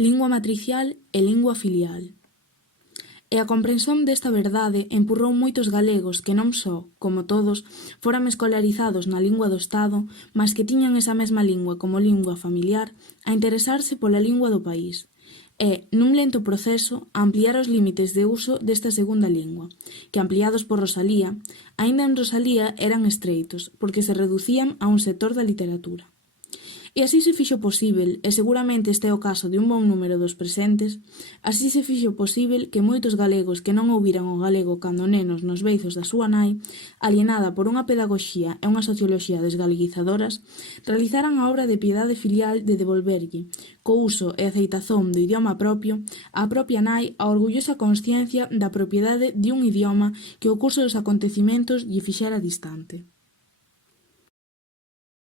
lingua matricial e lingua filial. E a comprensión desta verdade empurrou moitos galegos que non só, como todos, foran escolarizados na lingua do Estado, mas que tiñan esa mesma lingua como lingua familiar, a interesarse pola lingua do país. E, nun lento proceso, a ampliar os límites de uso desta segunda lingua, que ampliados por Rosalía, aínda en Rosalía eran estreitos, porque se reducían a un sector da literatura. E así se fixo posíbel, e seguramente este é o caso de un bon número dos presentes, así se fixo posíbel que moitos galegos que non ouviran o galego cando nenos nos beizos da súa nai, alienada por unha pedagoxía e unha socioloxía desgaleguizadoras, realizaran a obra de piedade filial de devolverlle, co uso e aceitazón do idioma propio, á propia nai a orgullosa consciencia da propiedade de un idioma que o curso dos acontecimentos lle fixera distante.